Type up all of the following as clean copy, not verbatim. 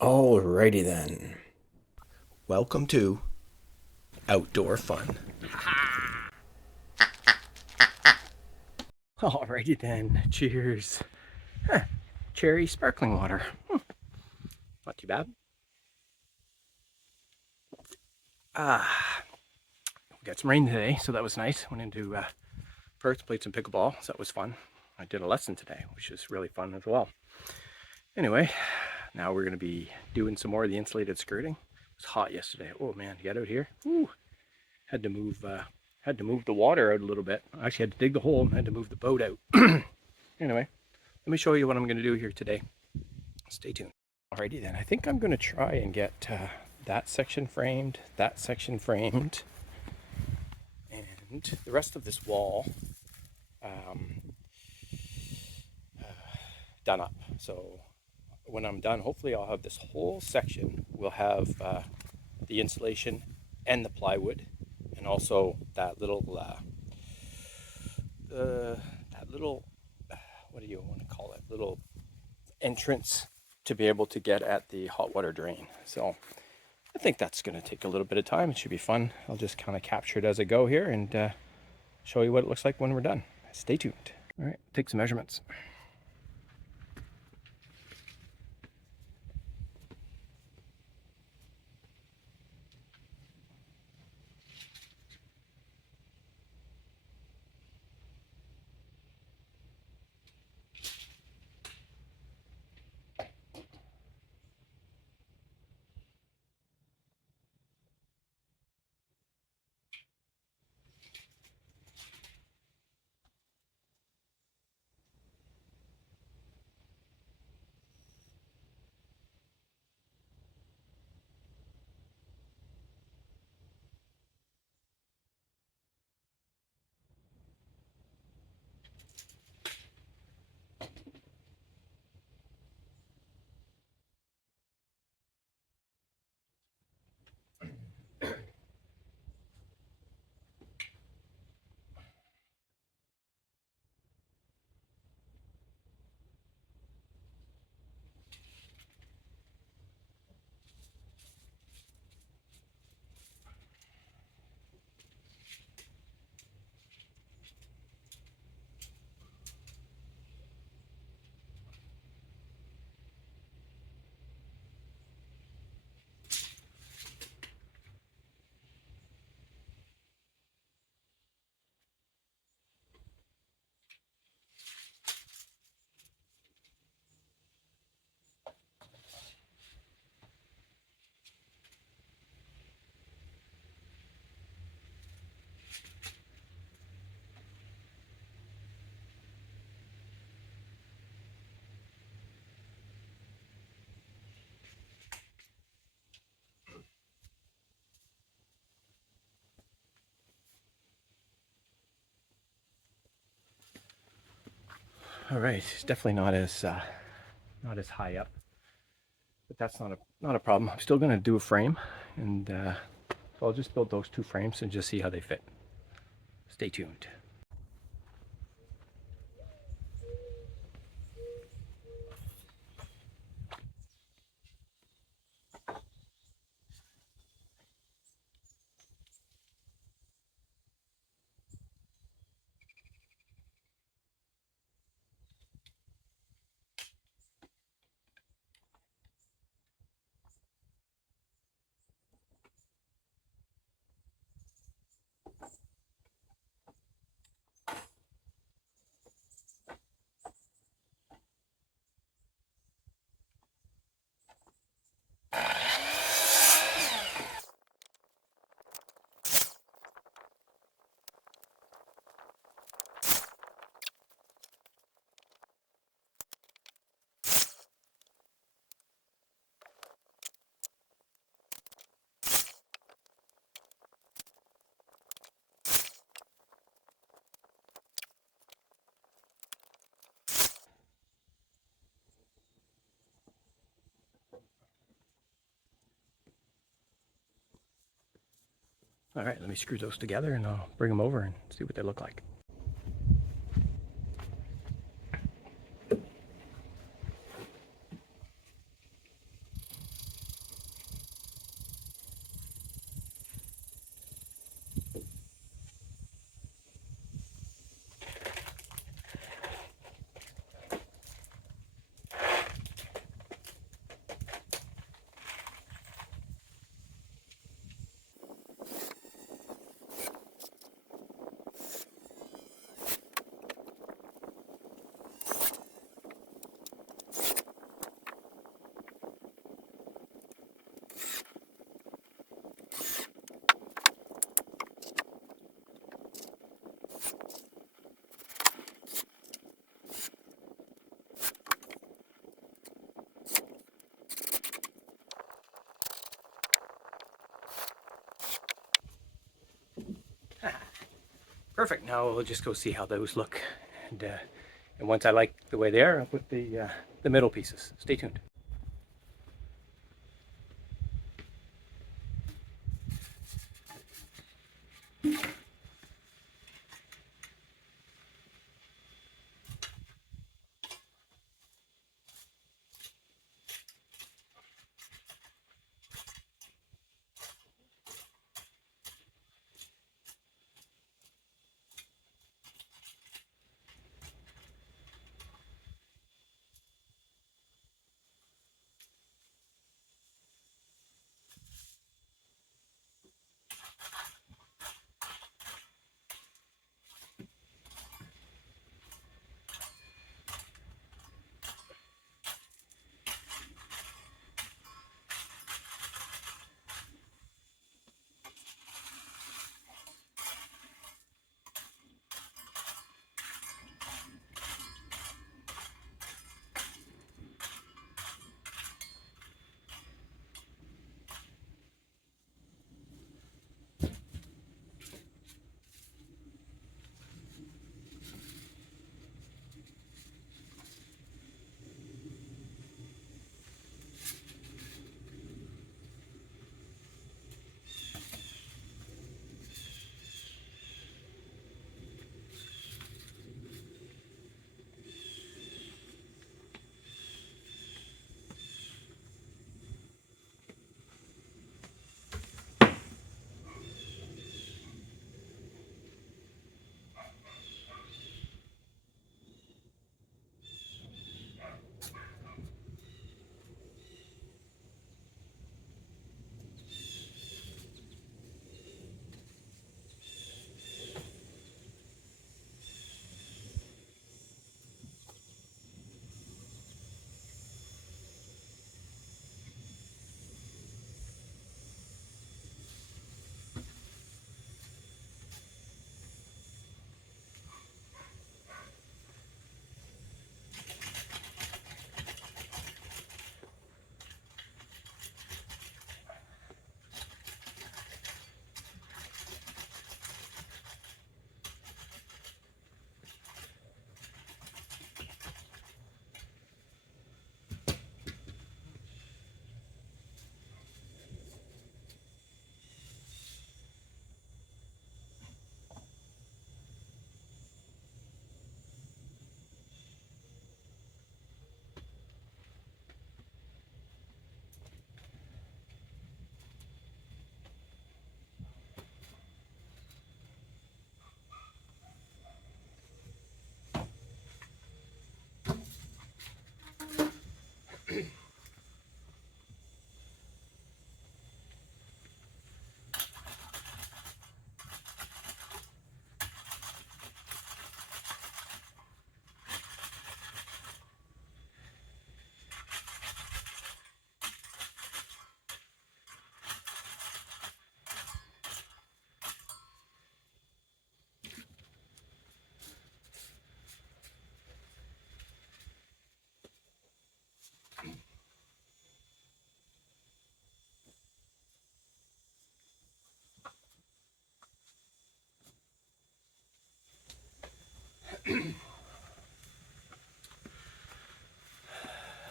Alrighty then. Welcome to Outdoor Fun. Alrighty then. Cheers. Huh. Cherry sparkling water. Not too bad. We got some rain today, so that was nice. Went into Perth, played some pickleball, so that was fun. I did a lesson today, which is really fun as well. Anyway, now we're going to be doing some more of the insulated skirting. It was hot yesterday. Oh man, get out here. Ooh. Had to move the water out a little bit. I actually had to dig the hole and had to move the boat out. Anyway, let me show you what I'm going to do here today. Stay tuned. Alrighty then, I think I'm going to try and get that section framed, and the rest of this wall um, done up. So when I'm done, hopefully I'll have this whole section. We'll have the insulation and the plywood, and also that little what do you want to call it? Little entrance to be able to get at the hot water drain. So I think that's going to take a little bit of time. It should be fun. I'll just kind of capture it as I go here and show you what it looks like when we're done. Stay tuned. All right, take some measurements. All right, it's definitely not as high up, but that's not a problem. I'm still going to do a frame, and so I'll just build those two frames and just see how they fit. Stay tuned. All right, let me screw those together and I'll bring them over and see what they look like. Perfect. Now we'll just go see how those look, and once I like the way they are, I'll put the middle pieces. Stay tuned.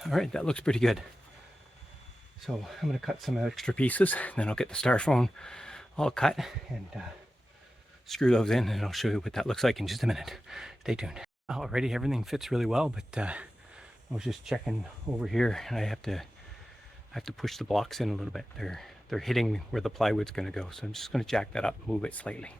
All right, that looks pretty good. So I'm going to cut some extra pieces, then I'll get the styrofoam all cut and screw those in, and I'll show you what that looks like in just a minute. Stay tuned. Already everything fits really well, but I was just checking over here, and I have to push the blocks in a little bit. They're hitting where the plywood's going to go, so I'm just going to jack that up and move it slightly.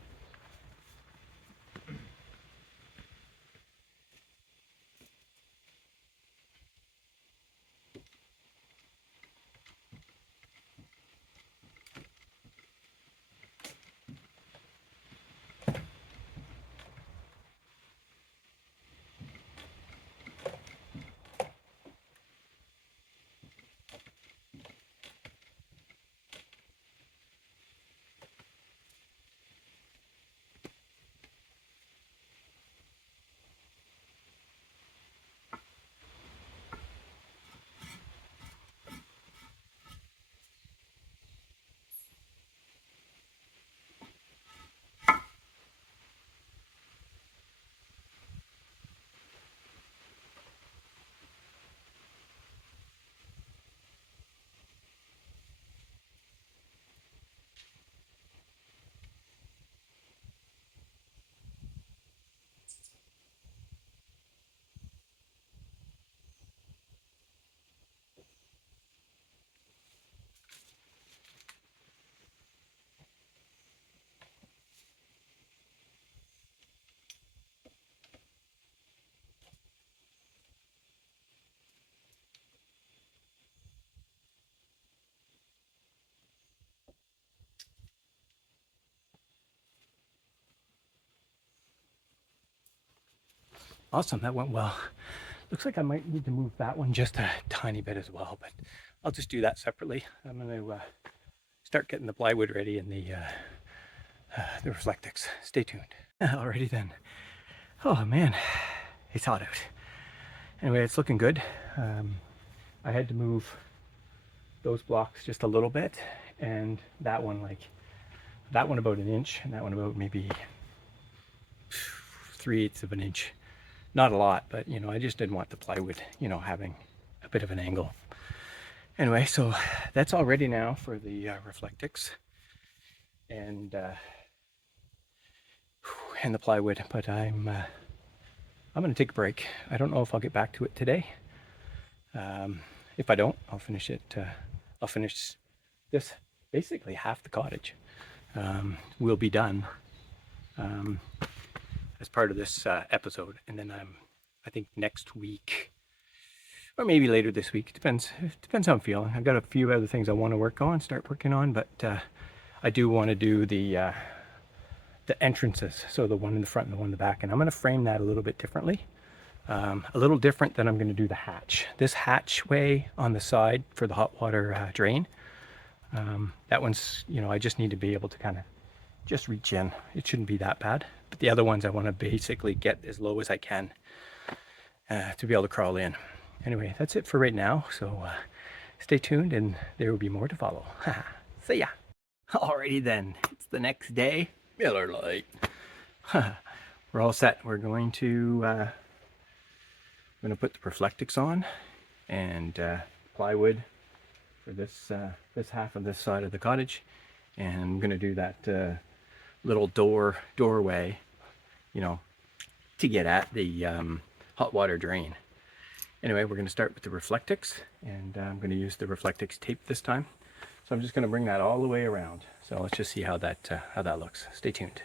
Awesome, that went well. Looks like I might need to move that one just a tiny bit as well, but I'll just do that separately. I'm going to start getting the plywood ready and the Reflectix. Stay tuned. Alrighty then. Oh man, it's hot out. Anyway, it's looking good. I had to move those blocks just a little bit, and that one about an inch, and that one about maybe 3/8 of an inch. Not a lot, but you know, I just didn't want the plywood, you know, having a bit of an angle. Anyway, so that's all ready now for the Reflectix and the plywood. But I'm going to take a break. I don't know if I'll get back to it today. If I don't, I'll finish it. I'll finish this, basically half the cottage will be done as part of this episode, and then I think next week, or maybe later this week, depends how I'm feeling. I've got a few other things I want to start working on, but I do want to do the entrances, so the one in the front and the one in the back, and I'm going to frame that a little bit differently. A little different than I'm going to do the hatch. This hatchway on the side for the hot water drain, that one's, you know, I just need to be able to kind of just reach in. It shouldn't be that bad. But the other ones I want to basically get as low as I can to be able to crawl in. Anyway, that's it for right now. So stay tuned and there will be more to follow. See ya. Alrighty then, it's the next day. Miller Lite. We're all set. We're going to put the Reflectix on and plywood for this half of this side of the cottage, and I'm going to do that little doorway, you know, to get at the hot water drain. Anyway, we're going to start with the Reflectix, and I'm going to use the Reflectix tape this time. So I'm just going to bring that all the way around. So let's just see how that looks. Stay tuned.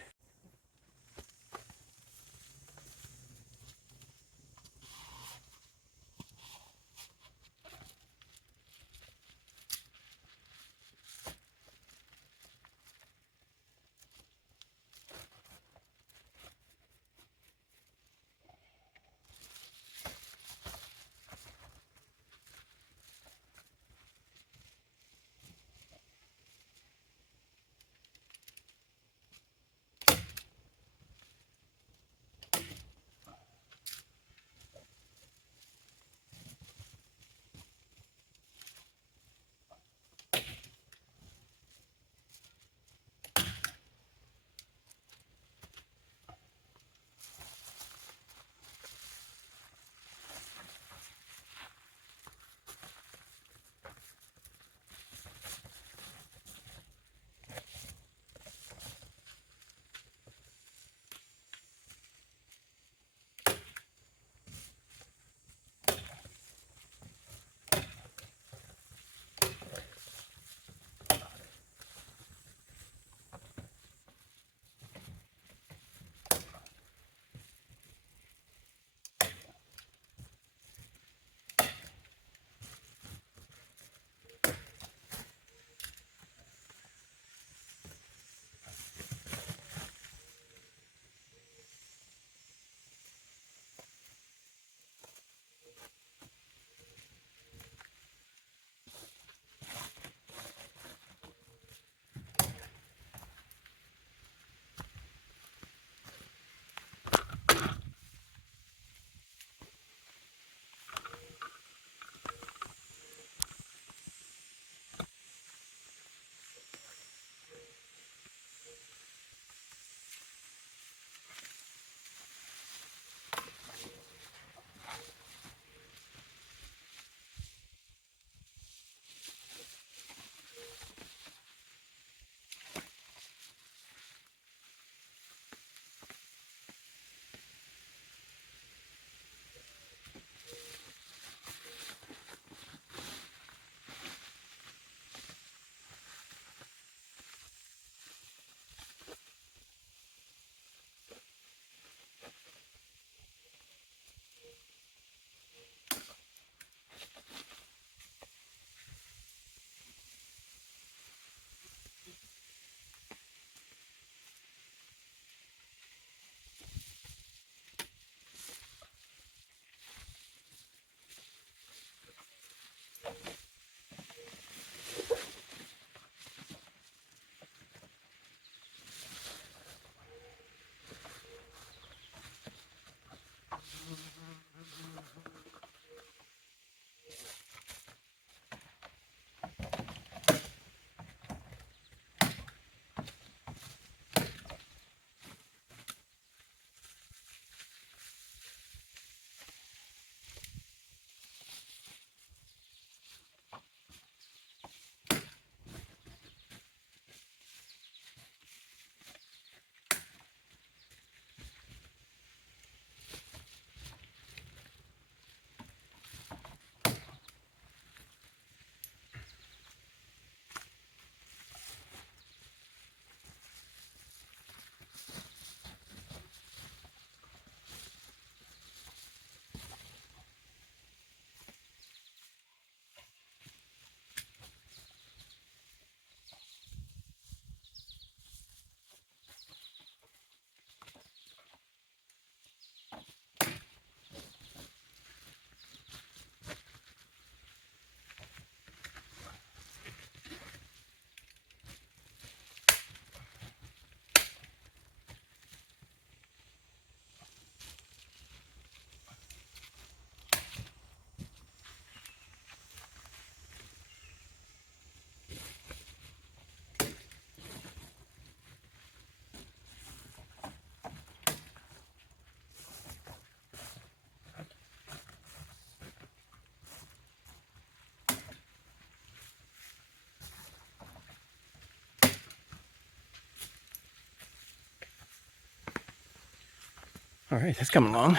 All right, that's coming along.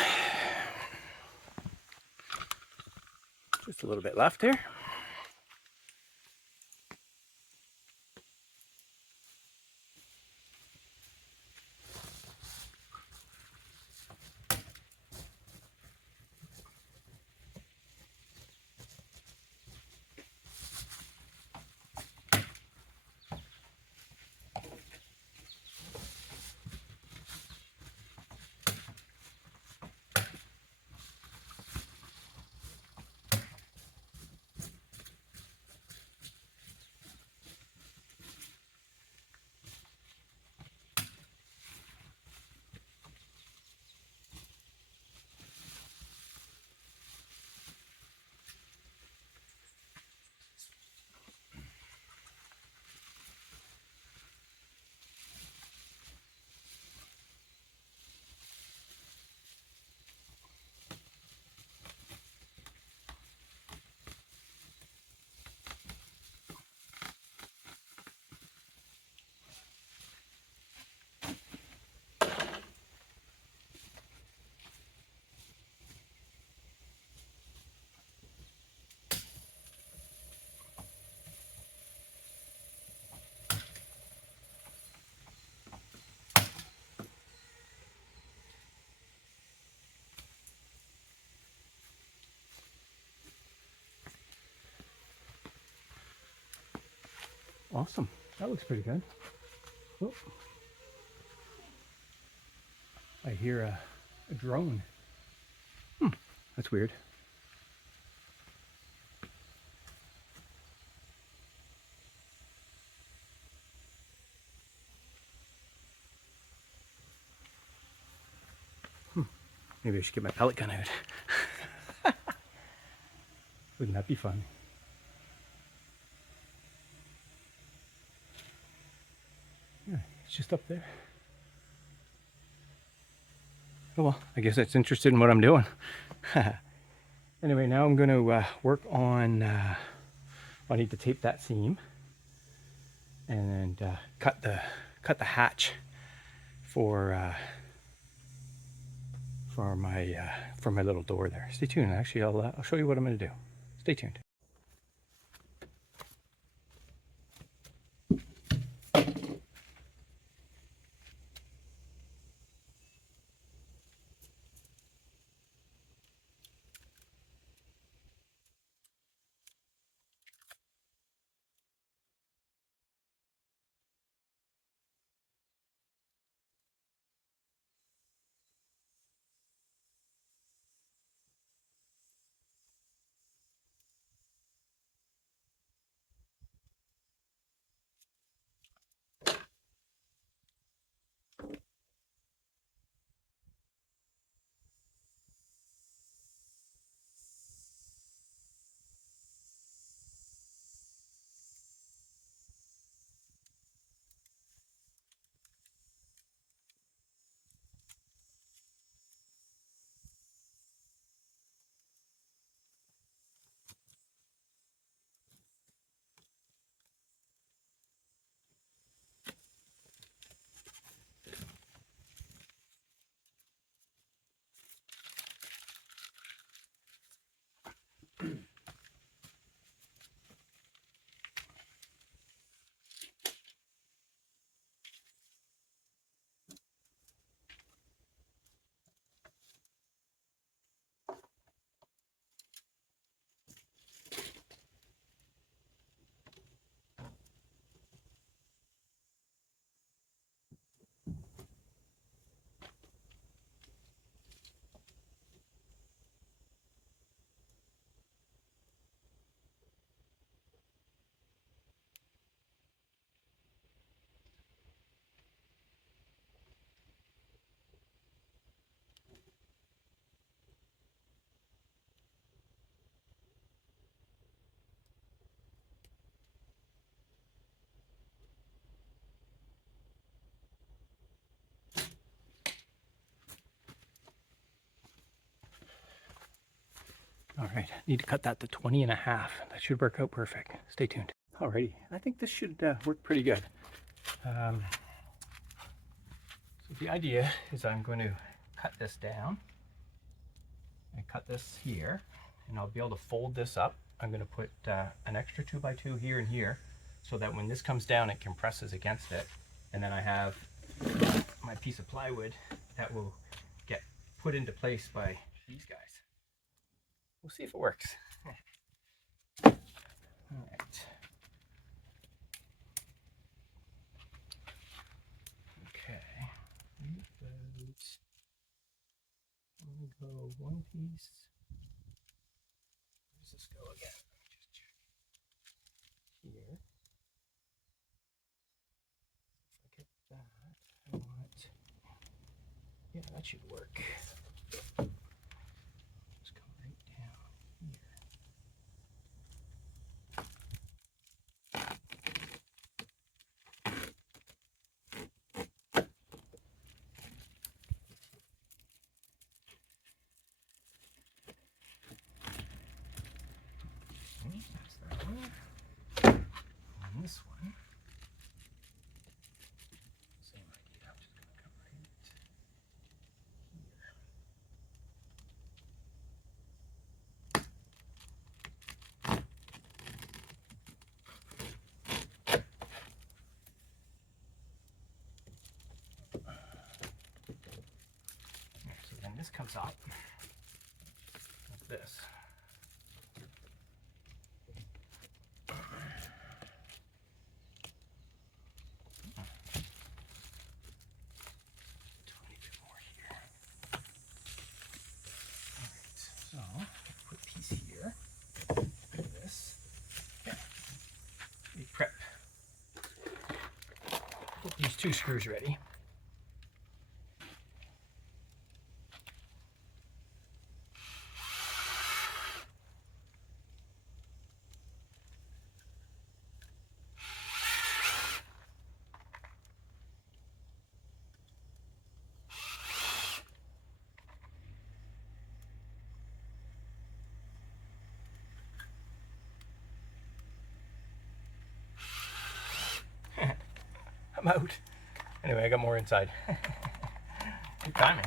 Just a little bit left here. Awesome. That looks pretty good. Oh. I hear a drone. That's weird. Maybe I should get my pellet gun out. Wouldn't that be fun? Yeah, it's just up there. Oh well, I guess it's interested in what I'm doing. Anyway, now I'm going to work on, I need to tape that seam and cut the hatch for my little door there. Stay tuned. Actually, I'll show you what I'm going to do. Stay tuned. All right, need to cut that to 20 and a half. That should work out perfect. Stay tuned. Alrighty, I think this should work pretty good. So the idea is I'm going to cut this down and cut this here, and I'll be able to fold this up. I'm going to put an extra 2x2 here and here so that when this comes down it compresses against it, and then I have my piece of plywood that will get put into place by these guys. We'll see if it works. All right. Okay. I'm gonna go one piece. Where does this go again? Let me just check. Here. If I get that, I want. Yeah, that should work. Just come right down here. That's that one. And this one. Same idea. I'm just gonna come right here. So then this comes up like this. Tiny bit more here. All right, so put a piece here. This. Yeah. We prep. Get these 2 screws ready. I'm out. Anyway, I got more inside. Good timing.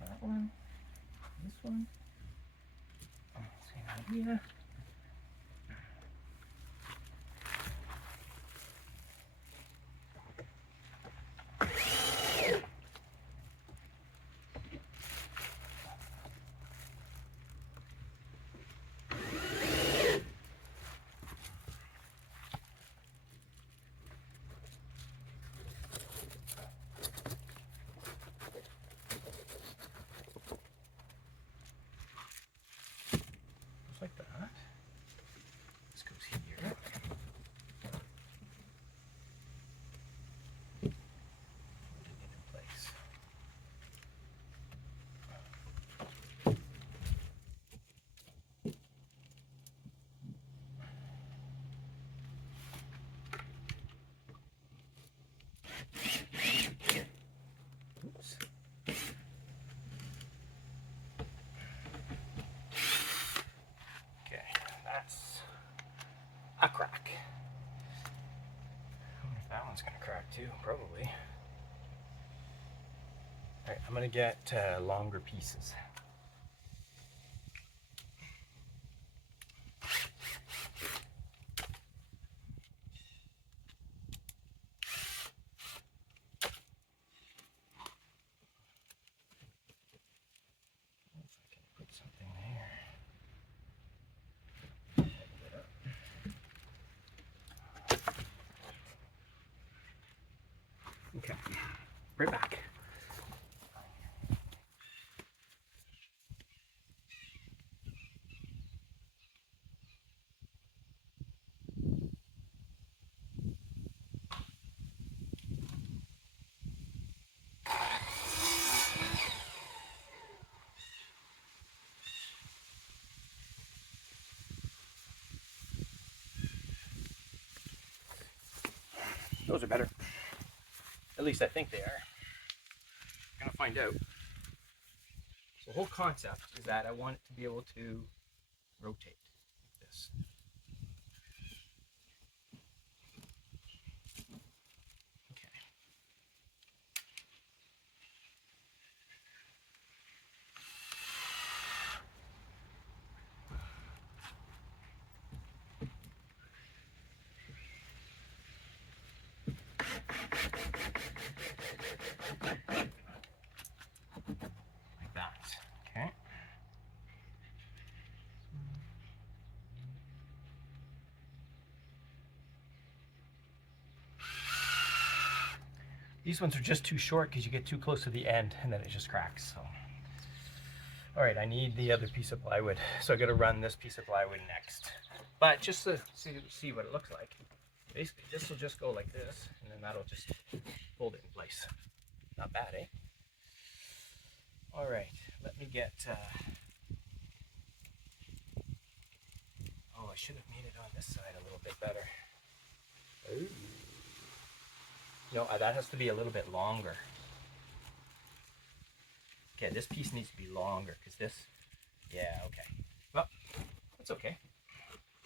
That one, this one, same idea. Like that. This goes here. Put it in place. Oops. That's a crack. I wonder if that one's gonna crack too, probably. Alright, I'm gonna get longer pieces. If I can put something there. Okay, right back. Those are better. At least I think they are. I'm gonna find out. So the whole concept is that I want it to be able to rotate like this. Okay. Like that. Okay. These ones are just too short because you get too close to the end and then it just cracks. So, all right, I need the other piece of plywood, so I got to run this piece of plywood next. But just to see what it looks like, basically this will just go like this, and then that'll just hold it in place. Not bad, eh? All right, let me get. Oh, I should have made it on this side a little bit better. Ooh. No, that has to be a little bit longer. Okay, this piece needs to be longer because this, yeah, okay. Well, that's okay.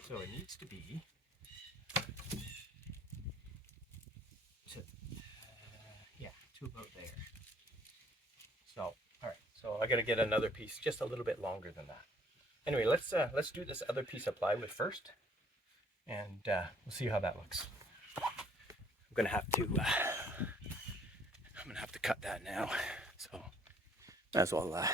So it needs to be to about there. So, all right. So I got to get another piece just a little bit longer than that. Anyway, let's do this other piece of plywood first, and we'll see how that looks. I'm gonna have to cut that now. So might as well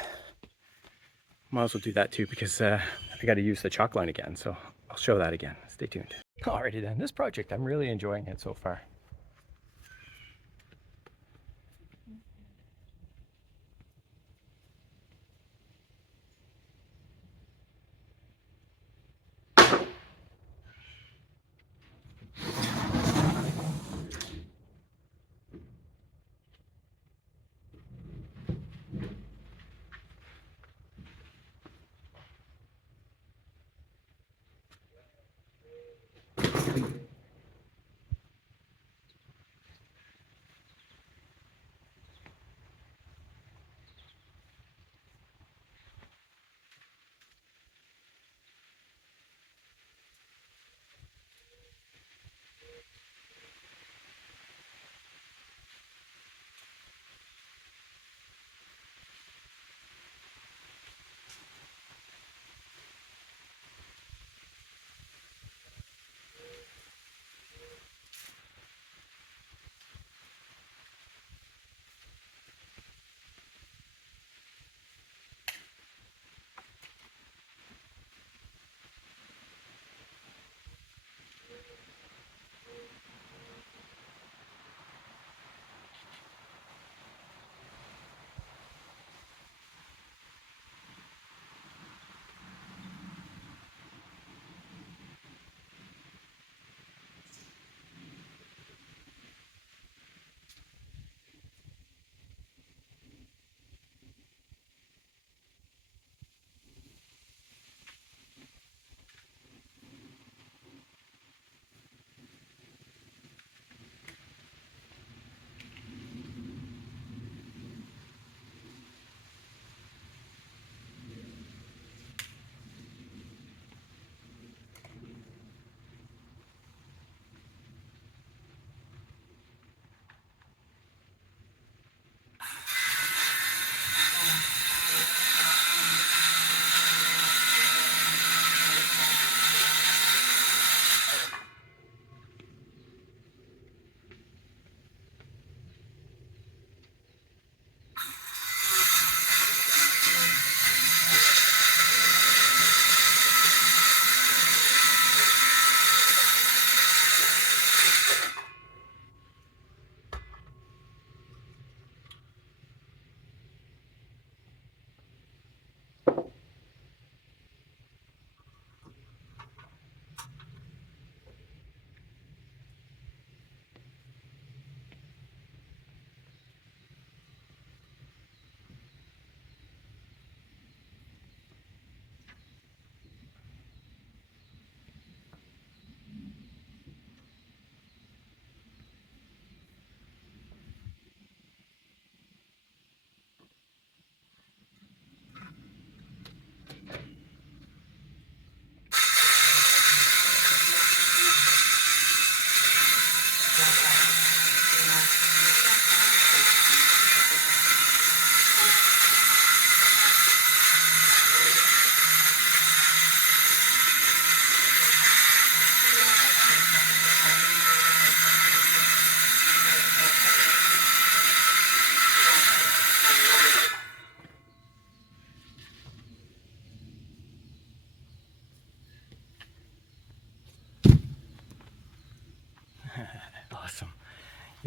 do that too, because I got to use the chalk line again. So I'll show that again. Stay tuned. Alrighty then. This project, I'm really enjoying it so far.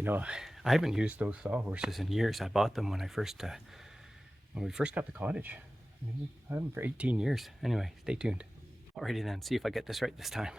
know, I haven't used those sawhorses in years. I bought them when we first got the cottage. I mean, we had them for 18 years. Anyway, stay tuned. Alrighty then, see if I get this right this time.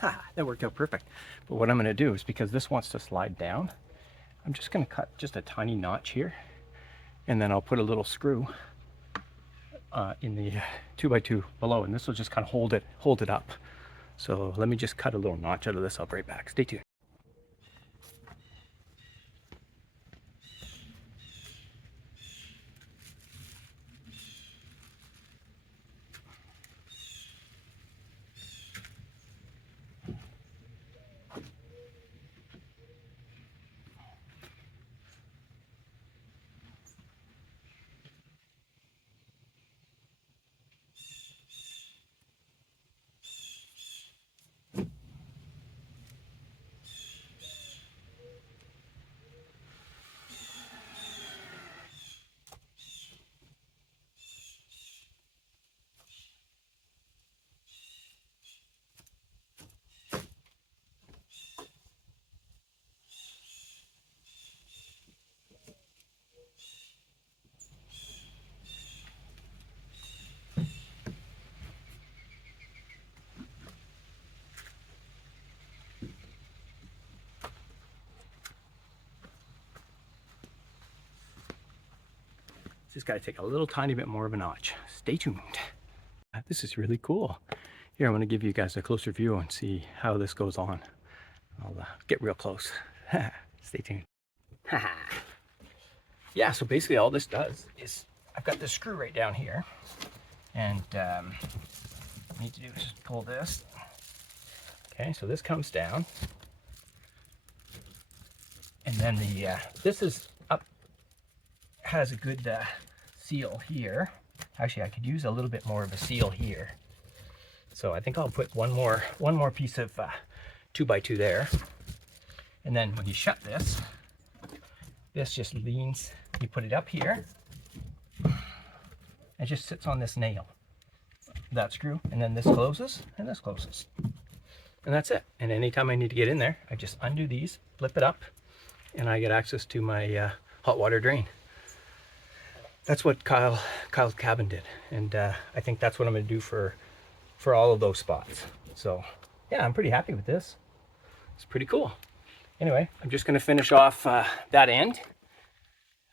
Ha, that worked out perfect. But what I'm going to do is, because this wants to slide down, I'm just going to cut just a tiny notch here, and then I'll put a little screw in the 2x2 below, and this will just kind of hold it up. So let me just cut a little notch out of this. I'll be right back. Stay tuned. Just got to take a little tiny bit more of a notch. Stay tuned. This is really cool. Here, I want to give you guys a closer view and see how this goes on. I'll get real close. Stay tuned. Yeah, so basically all this does is I've got this screw right down here, and what I need to do is just pull this. Okay, so this comes down, and then the this is up, has a good seal here. Actually, I could use a little bit more of a seal here, so I think I'll put one more piece of 2x2 there, and then when you shut this, this just leans. You put it up here. It just sits on this nail, that screw, and then this closes and this closes, and that's it. And anytime I need to get in there, I just undo these, flip it up, and I get access to my hot water drain. That's what Kyle's cabin did, and I think that's what I'm going to do for all of those spots. So yeah, I'm pretty happy with this. It's pretty cool. Anyway, I'm just going to finish off that end,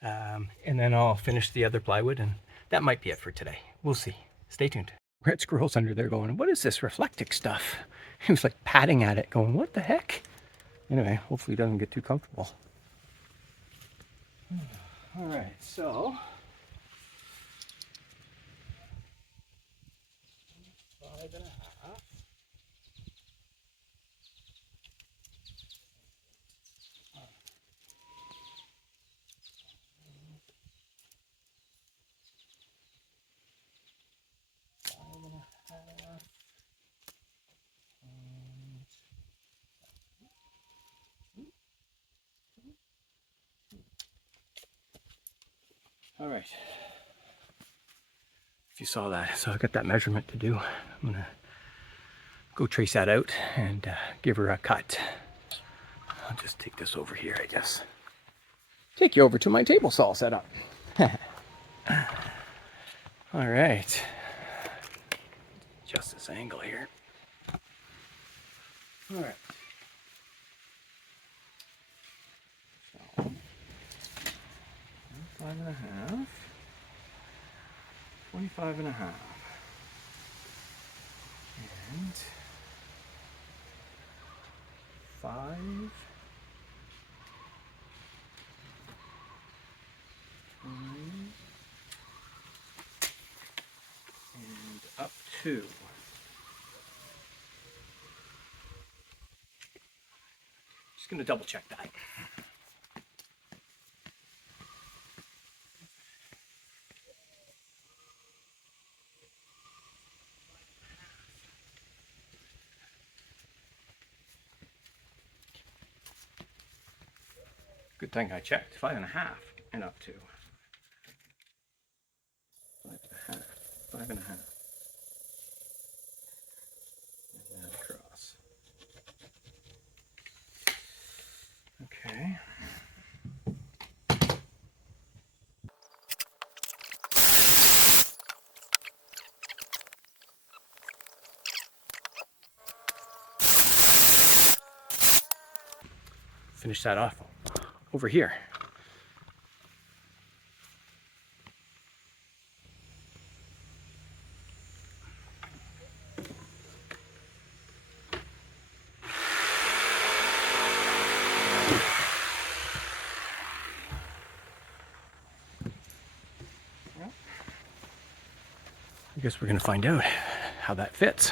and then I'll finish the other plywood, and that might be it for today. We'll see. Stay tuned. Red Squirrel's under there going, what is this reflective stuff? He was like patting at it going, what the heck? Anyway, hopefully he doesn't get too comfortable. All right, so 5.5. All right, if you saw that, so I got that measurement to do. I'm gonna go trace that out and give her a cut. I'll just take this over here, I guess. Take you over to my table saw setup. All right, just this angle here. All right. So, 5.5, 25.5, and 5, and up to. Just gonna double check that. Good thing I checked. 5.5 and up to 5.5, 5.5, and then across. Okay. Finish that off over here. I guess we're going to find out how that fits.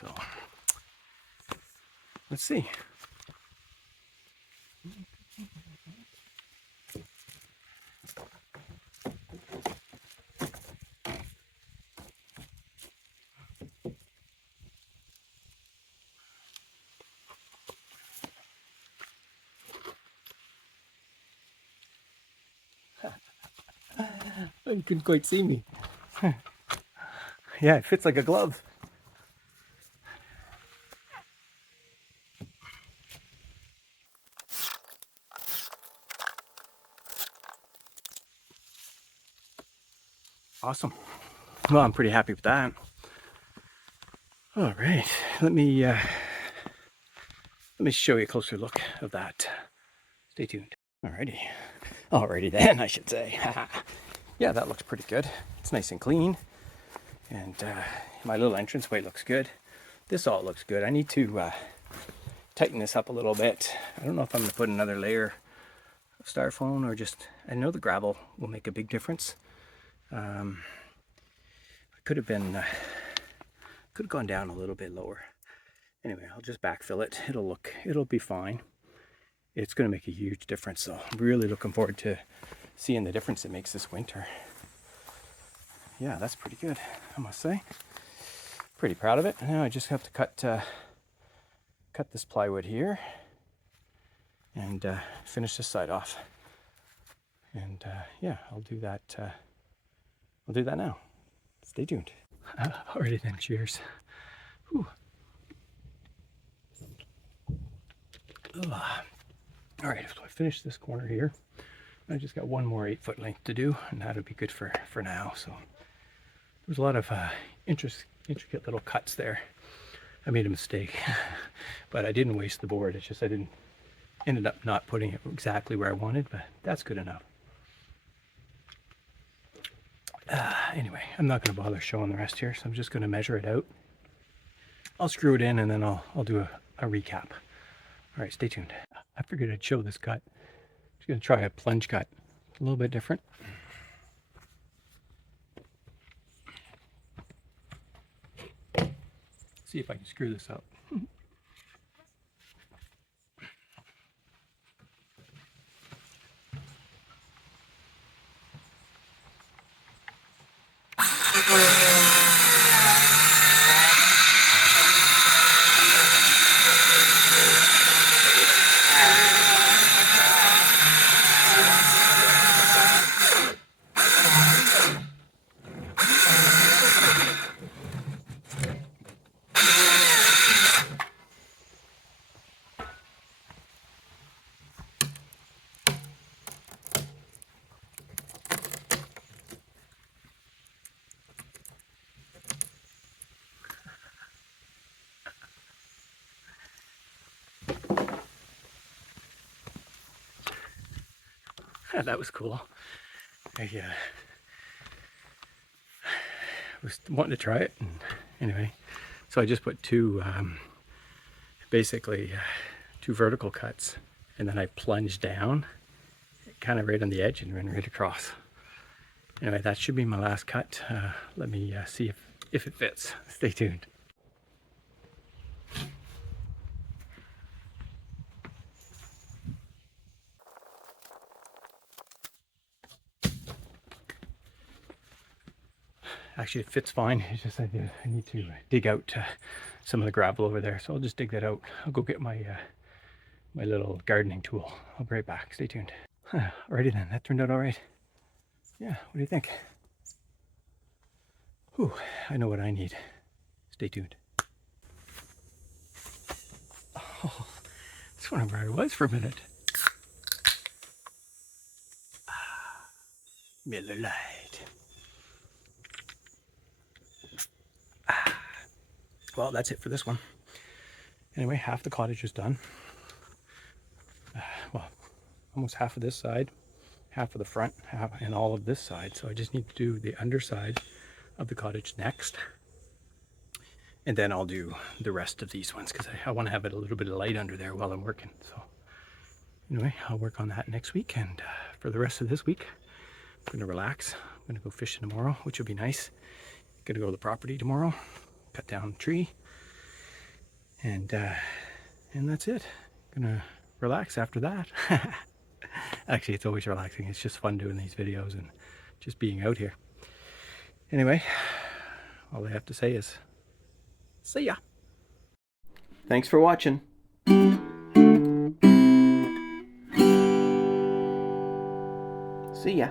So, let's see. You couldn't quite see me. Yeah, it fits like a glove. Awesome. Well, I'm pretty happy with that. All right, let me show you a closer look of that. Stay tuned. Alrighty. Alrighty then, I should say. Yeah, that looks pretty good. It's nice and clean. And my little entranceway looks good. This all looks good. I need to tighten this up a little bit. I don't know if I'm going to put another layer of styrofoam or just, I know the gravel will make a big difference. I could have gone down a little bit lower. Anyway, I'll just backfill it. It'll be fine. It's going to make a huge difference, so I'm really looking forward to seeing the difference it makes this winter. Yeah, that's pretty good, I must say. Pretty proud of it. Now I just have to cut this plywood here and finish this side off. And yeah, I'll do that. I'll do that now. Stay tuned. Alrighty then, cheers. Whew. All right, so I finished this corner here. I just got one more 8-foot length to do, and that'll be good for now. So there's a lot of intricate little cuts there. I made a mistake, but I didn't waste the board. It's just I ended up not putting it exactly where I wanted, but that's good enough. Anyway, I'm not going to bother showing the rest here, so I'm just going to measure it out. I'll screw it in, and then I'll do a recap. All right, stay tuned. I figured I'd show this cut. I'm just going to try a plunge cut. A little bit different. See if I can screw this up. That was cool. I was wanting to try it, and anyway, so I just put basically two vertical cuts, and then I plunged down, kind of right on the edge, and ran right across. Anyway, that should be my last cut. Let me see if it fits. Stay tuned. Actually, it fits fine. It's just I need to dig out some of the gravel over there. So I'll just dig that out. I'll go get my my little gardening tool. I'll be right back. Stay tuned. Alrighty then, that turned out all right. Yeah, what do you think? Whew, I know what I need. Stay tuned. Oh, that's where I was for a minute. Miller Lite. Well, that's it for this one. Anyway, half the cottage is done. Well, almost half of this side, half of the front, and all of this side. So I just need to do the underside of the cottage next. And then I'll do the rest of these ones because I want to have it a little bit of light under there while I'm working. So anyway, I'll work on that next week. And for the rest of this week, I'm going to relax. I'm going to go fishing tomorrow, which will be nice. Going to go to the property tomorrow. Cut down the tree, and that's it. Gonna relax after that. Actually, it's always relaxing. It's just fun doing these videos and just being out here. Anyway, all I have to say is see ya. Thanks for watching. See ya.